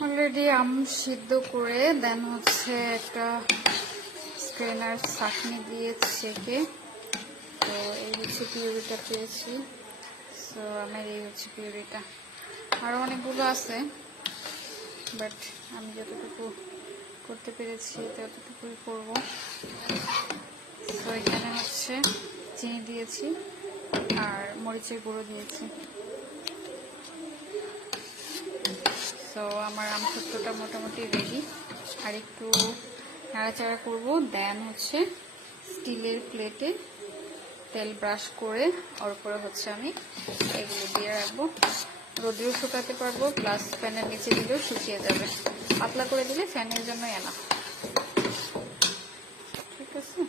Already আম সিদ্ধ করে দেন হচ্ছে একটা স্ট্রেনার ছাঁকনি দিয়ে ছেঁকে, তো এই হচ্ছে পিউরিটা পেয়েছি। সো আমার এই হচ্ছে পিউরিটা, আরও অনেকগুলো আছে, বাট আমি যতটুকু করতে পেরেছি ততটুকুই করব। তো এখানে হচ্ছে চিনি দিয়েছি আর মরিচের গুঁড়ো দিয়েছি। সো আমার আমসত্ত্বটা মোটামুটি রেডি, আর একটু নাড়াচাড়া করব। দেন হচ্ছে স্টিলের প্লেটে তেল ব্রাশ করে ওর উপরে হচ্ছে আমি এগুলো দিয়ে রাখবো। রোদেও শুকাতে পারবো, প্লাস ফ্যানের নিচে দিলেও শুকিয়ে যাবে। পাতলা করে দিলে ফ্যানের জন্য এনা, ঠিক আছে।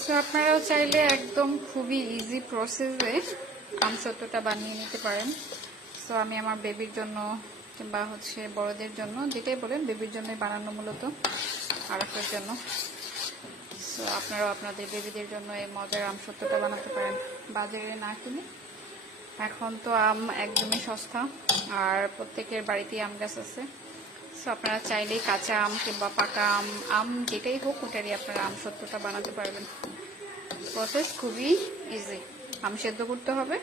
সো আপনারাও চাইলে একদম খুবই ইজি প্রসেসে আমসত্ত্বটা বানিয়ে নিতে পারেন। সো আমি আমার বেবির জন্য কিংবা হচ্ছে বড়দের জন্য, যেটাই বলেন, বেবির জন্যই বানানো মূলত, আরফের জন্য। সো আপনারাও আপনাদের বেবিদের জন্য এই মজার আমসত্ত্বটা বানাতে পারেন বাজারে না কিনে। এখন তো আম একদমই সস্তা, আর প্রত্যেকের বাড়িতেই আম গাছ আছে। সো আপনারা চাইলেই কাঁচা আম কিংবা পাকা আম যেটাই হোক ওটারই আপনারা আমসত্ত্বটা বানাতে পারবেন। প্রসেস খুবই ইজি। আম সেদ্ধ করতে হবে,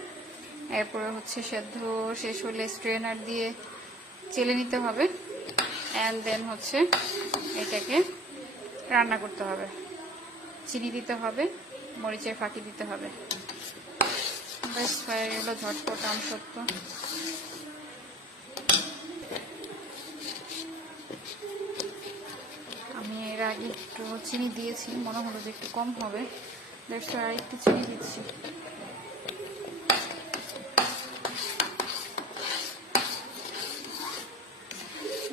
এরপরে হচ্ছে সেদ্ধ শেষ হলে স্ট্রেনার দিয়ে চেলে নিতে হবে, অ্যান্ড দেন হচ্ছে এটাকে রান্না করতে হবে। চিনি দিতে হবে, মরিচের ফাঁকি দিতে হবে, বেশ হয়ে গেল ঝটপট আমসত্ত্ব। আমি এর আগে একটু চিনি দিয়েছি, মনে হলো যে একটু কম হবে, আর একটু চিনি দিচ্ছি।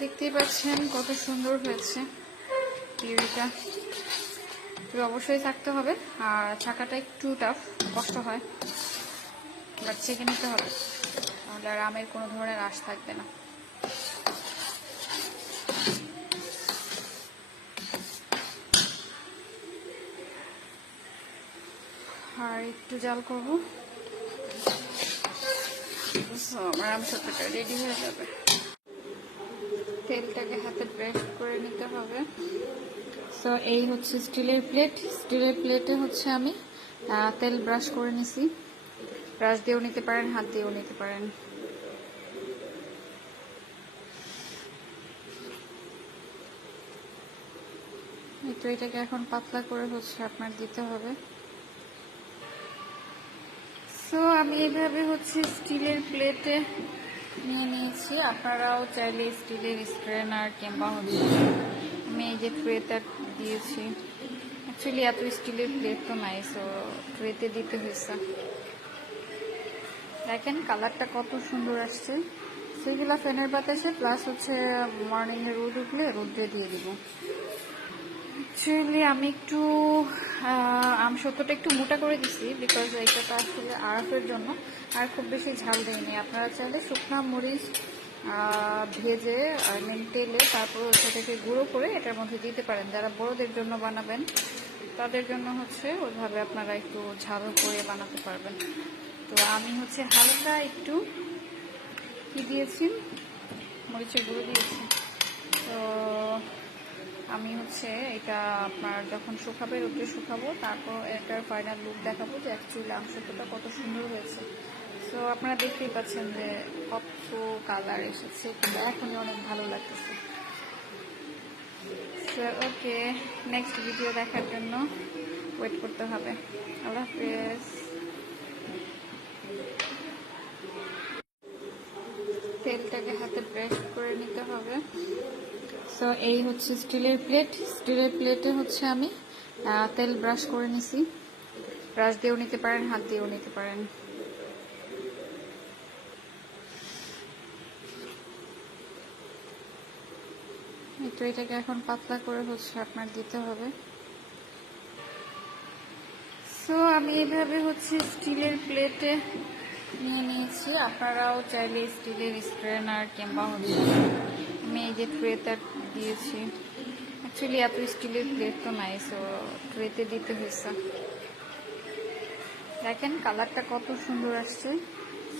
দেখতেই পাচ্ছেন কত সুন্দর হয়েছে পিউরিটা। অবশ্যই থাকতে হবে, আর ছাকাটা একটু টাফ, কষ্ট হয়, বাট ছেঁকে নিতে হবে, তাহলে আর আমের কোনো ধরনের আঁশ থাকবে না। আর একটু জাল করবো, আমার আমসত্ত্বটা রেডি হয়ে যাবে। তেলটাকে হাতে ব্রাশ করে নিতে হবে। সো এই হচ্ছে স্টিলের প্লেট, স্টিলের প্লেটে হচ্ছে আমি তেল ব্রাশ করে নিছি। ব্রাশ দিয়েও নিতে পারেন, হাত দিয়েও নিতে পারেন। তো এটাকে এখন পাতলা করে হচ্ছে আপনার দিতে হবে। সো আমি এইভাবে হচ্ছে স্টিলের প্লেটে নিয়ে নিয়েছি। আপনারাও চাইলে স্টিলের স্ট্রেনার কিংবা হচ্ছে, আমি এই যে ট্রেটা দিয়েছি, অ্যাকচুয়ালি এত স্টিলের প্লেট তো নাই, সো ট্রেতে দিতে হয়েছে। দেখেন কালারটা কত সুন্দর আসছে। সেগুলো ফ্যানের বাতাসে, প্লাস হচ্ছে মর্নিংয়ে রোদ উঠলে রোদ্রে দিয়ে দিব। অ্যাকচুয়ালি আমি একটু আমসত্ত্বটা একটু মোটা করে দিছি, বিকজ এইটা আসলে আরফের জন্য, আর খুব বেশি ঝাল দেয়নি। আপনারা চাইলে শুকনো মরিচ ভেজে তেলে তারপর সেটাকে গুঁড়ো করে এটার মধ্যে দিতে পারেন। যারা বড়দের জন্য বানাবেন তাদের জন্য হচ্ছে ওইভাবে আপনারা একটু ঝাল করে বানাতে পারবেন। তো আমি হচ্ছে হালকা একটু কি দিয়েছি, মরিচের গুঁড়ো দিয়েছি। তো আমি হচ্ছে এটা আপনার যখন শুকাবে, রোদে শুকাবো, তারপর এটার ফাইনাল লুক দেখাবো যে অ্যাকচুয়ালি আমসত্ত্বটা কত সুন্দর হয়েছে। সো আপনারা দেখতেই পাচ্ছেন যে কত কালার এসেছে, এখনই অনেক ভালো লাগতেছে। সো ওকে, নেক্সট ভিডিও দেখার জন্য ওয়েট করতে হবে। আল্লাহ হাফেজ। তেলটাকে হাতে ব্রাশ করে নিতে হবে। সো এই হচ্ছে স্টিলের প্লেট, স্টিলের প্লেটে হচ্ছে আমি তেল ব্রাশ করে নিছি। ব্রাশ দিয়েও নিতে পারেন, হাত দিয়েও নিতে পারেন। তো এটাকে এখন পাতলা করে হচ্ছে আপনার দিতে হবে। সো আমি এইভাবে হচ্ছে স্টিলের প্লেটে নিয়ে নিয়েছি। আপনারাও চাইলে স্টিলের স্ট্রেনার কিংবা হচ্ছে, আমি এই যে ট্রেটা দিয়েছি, অ্যাকচুয়ালি এত স্টিলের প্লেট তো নাই, সো ট্রেতে দিতে হয়েছে। দেখেন কালারটা কত সুন্দর আসছে।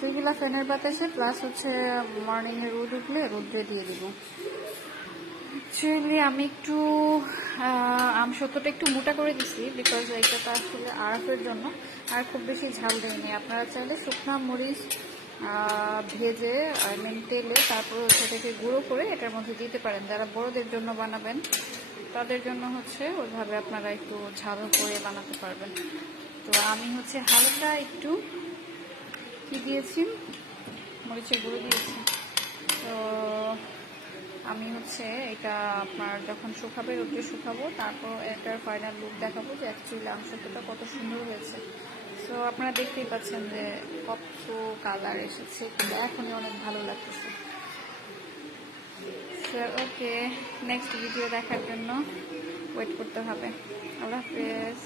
সেগুলা ফ্যানের বাতাসে প্লাস হচ্ছে মর্নিংয়ে রোদ উঠলে রোদ্রে দিয়ে দিব। অ্যাকচুয়ালি আমি একটু আমসত্ত্বটা একটু মোটা করে দিছি, বিকজ এটা তো আসলে আরফের জন্য, আর খুব বেশি ঝাল দেয়নি। আপনারা চাইলে শুকনো মরিচ ভেজে তেলে তারপর সেটাকে গুঁড়ো করে এটার মধ্যে দিতে পারেন। যারা বড়দের জন্য বানাবেন তাদের জন্য হচ্ছে ওইভাবে আপনারা একটু ঝাল করে বানাতে পারবেন। তো আমি হচ্ছে হালকা একটু কি দিয়েছি, মরিচের গুঁড়ো দিয়েছি। তো আমি হচ্ছে এটা আপনার যখন শুকাবে, রোদ্রে শুকাবো, তারপর এটার ফাইনাল লুক দেখাবো যে অ্যাকচুয়ালি আমসত্ত্বটা কত সুন্দর হয়েছে। সো আপনারা দেখতেই পাচ্ছেন যে কত কালার এসেছে, কিন্তু এখনই অনেক ভালো লাগতেছে। সো ওকে, নেক্সট ভিডিও দেখার জন্য ওয়েট করতে হবে। আল্লাহ হাফেজ।